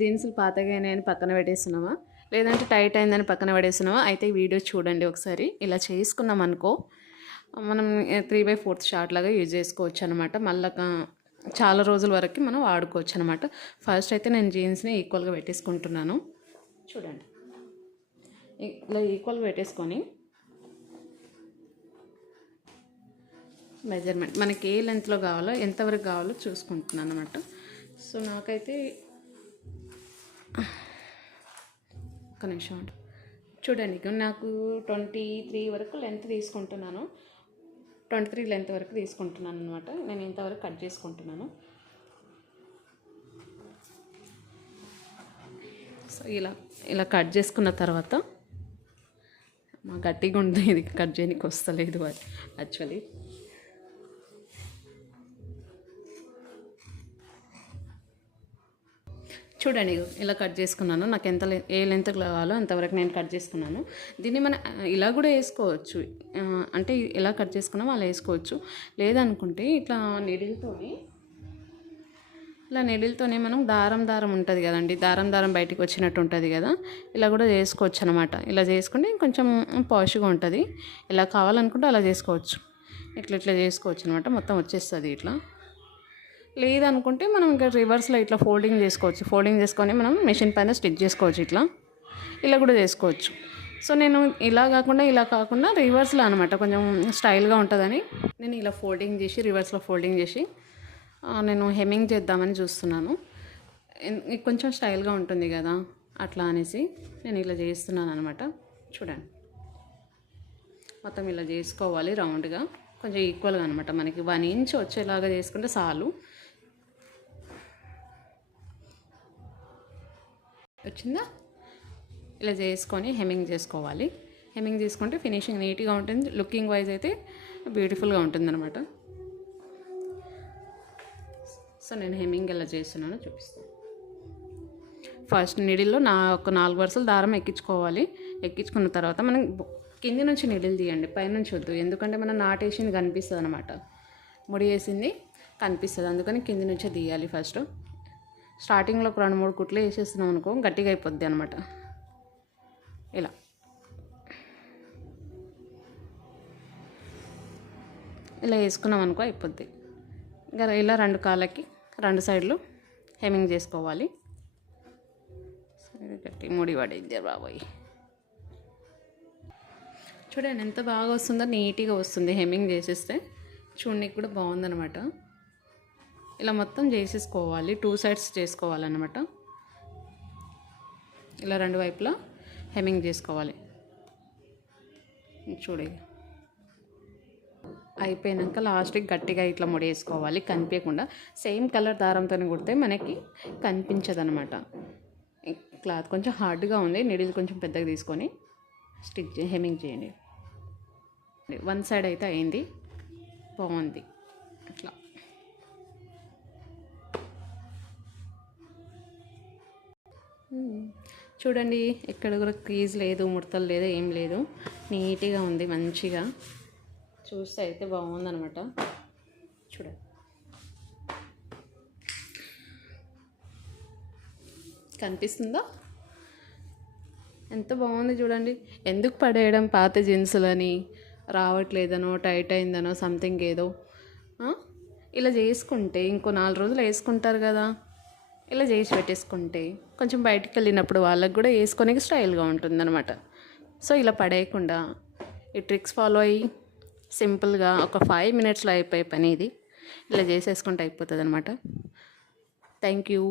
జీన్సులు పాతగాయని పక్కన పెట్టేస్తున్నావా, లేదంటే టైట్ అయిందని పక్కన పడేస్తున్నావా? అయితే ఈ వీడియో చూడండి ఒకసారి. ఇలా చేసుకున్నాం అనుకో, మనం 3/4 షార్ట్ లాగా యూజ్ చేసుకోవచ్చు అనమాట. మళ్ళీ చాలా రోజుల వరకు మనం వాడుకోవచ్చు అనమాట. ఫస్ట్ అయితే నేను జీన్స్ని ఈక్వల్గా పెట్టేసుకుంటున్నాను. చూడండి, ఇలా ఈక్వల్గా పెట్టేసుకొని మెజర్మెంట్ మనకి ఏ లెంత్లో కావాలో, ఎంతవరకు కావాలో చూసుకుంటున్నాను అనమాట. సో నాకైతే ఒక నిమిషం చూడండి, నాకు 23 వరకు లెంత్ తీసుకుంటున్నాను. 23 లెంత్ వరకు తీసుకుంటున్నాను అనమాట. నేను ఇంతవరకు కట్ చేసుకుంటున్నాను. సో ఇలా కట్ చేసుకున్న తర్వాత, మా గట్టిగా ఉంది ఇది, కట్ చేయడానికి వస్తలేదు అది యాక్చువల్లీ. చూడండి, ఇలా కట్ చేసుకున్నాను. నాకు ఏ లెంత్ కావాలో అంతవరకు నేను కట్ చేసుకున్నాను. దీన్ని మనం ఇలా కూడా వేసుకోవచ్చు, అంటే ఎలా కట్ చేసుకున్నామో అలా వేసుకోవచ్చు. లేదనుకుంటే ఇట్లా నెడిల్తోనే మనం దారం ఉంటుంది కదండి, దారం బయటికి వచ్చినట్టు ఉంటుంది కదా, ఇలా కూడా చేసుకోవచ్చు అనమాట. ఇలా చేసుకుంటే కొంచెం పాష్గా ఉంటుంది. ఇలా కావాలనుకుంటే అలా చేసుకోవచ్చు. ఇట్లా చేసుకోవచ్చు అనమాట. మొత్తం వచ్చేస్తుంది ఇట్లా. లేదనుకుంటే మనం ఇంకా రివర్స్లో ఇట్లా ఫోల్డింగ్ చేసుకోవచ్చు. ఫోల్డింగ్ చేసుకొని మనం మెషిన్ పైన స్టిచ్ చేసుకోవచ్చు. ఇలా కూడా చేసుకోవచ్చు. సో నేను ఇలా కాకుండా రివర్స్లో అనమాట, కొంచెం స్టైల్గా ఉంటుందని నేను ఇలా ఫోల్డింగ్ చేసి, రివర్స్లో ఫోల్డింగ్ చేసి నేను హెమ్మింగ్ చేద్దామని చూస్తున్నాను. కొంచెం స్టైల్గా ఉంటుంది కదా అట్లా అనేసి నేను ఇలా చేస్తున్నాను అనమాట. చూడండి, మొత్తం ఇలా చేసుకోవాలి రౌండ్గా, కొంచెం ఈక్వల్గా అనమాట. మనకి 1 ఇంచ్ వచ్చేలాగా చేసుకుంటే చాలు. వచ్చిందా? ఇలా చేసుకొని హెమ్మింగ్ చేసుకోవాలి. హెమ్మింగ్ చేసుకుంటే ఫినిషింగ్ నీట్గా ఉంటుంది. లుకింగ్ వైజ్ అయితే బ్యూటిఫుల్గా ఉంటుంది అనమాట. సో నేను హెమ్మింగ్ ఎలా చేస్తున్నానో చూపిస్తాను. ఫస్ట్ నీడిల్లో ఒక 4 వరుసలు దారం ఎక్కించుకోవాలి. ఎక్కించుకున్న తర్వాత మనం కింది నుంచి నీడిల్ తీయండి, పైనుంచి వద్దు. ఎందుకంటే మనం నాటేసింది కనిపిస్తుంది అనమాట, ముడి వేసింది కనిపిస్తుంది. అందుకని కింది నుంచే తీయాలి. ఫస్ట్ స్టార్టింగ్లో ఒక 2-3 కుట్లు వేసేస్తున్నాం అనుకో, గట్టిగా అయిపోద్ది అనమాట. ఇలా వేసుకున్నాం అనుకో అయిపోద్ది. ఇంకా ఇలా 2 కాళ్ళకి 2 సైడ్లు హెమ్మింగ్ చేసుకోవాలి. గట్టి ముడి పడేది బాబోయ్. చూడండి ఎంత బాగా వస్తుందో, నీట్గా వస్తుంది హెమ్మింగ్ చేసేస్తే. చూడడానికి కూడా బాగుందనమాట. ఇలా మొత్తం చేసేసుకోవాలి. 2 సైడ్స్ చేసుకోవాలన్నమాట. ఇలా 2 వైపులా హెమ్మింగ్ చేసుకోవాలి. చూడండి, అయిపోయాక లాస్ట్కి గట్టిగా ఇట్లా ముడి వేసుకోవాలి, కనిపించకుండా. సేమ్ కలర్ దారంతో కుడితే మనకి కనిపించదు అనమాట. క్లాత్ కొంచెం హార్డ్గా ఉంది, నీడిల్ కొంచెం పెద్దగా తీసుకొని హెమ్మింగ్ చేయండి. 1 సైడ్ అయితే అయింది, బాగుంది. అట్లా చూడండి, ఎక్కడ కూడా క్రీజ్ లేదు, ముడతలు లేదు, ఏం లేదు, నీట్గా ఉంది. మంచిగా చూస్తే అయితే బాగుందనమాట. చూడండి, కనిపిస్తుందా? ఎంత బాగుంది చూడండి. ఎందుకు పడేయడం పాత జీన్సులని, రావట్లేదనో, టైట్ అయిందనో, సంథింగ్ ఏదో. ఇలా చేసుకుంటే ఇంకో 4 రోజులు వేసుకుంటారు కదా. ఇలా చేసి పెట్టేసుకుంటే కొంచెం బయటికి వెళ్ళినప్పుడు వాళ్ళకి కూడా వేసుకొని స్టైల్గా ఉంటుందన్నమాట. సో ఇలా పడేయకుండా ఈ ట్రిక్స్ ఫాలో అయ్యి సింపుల్గా ఒక 5 మినిట్స్లో అయిపోయే పని ఇది. ఇలా చేసేసుకుంటే అయిపోతుంది అనమాట. Thank you.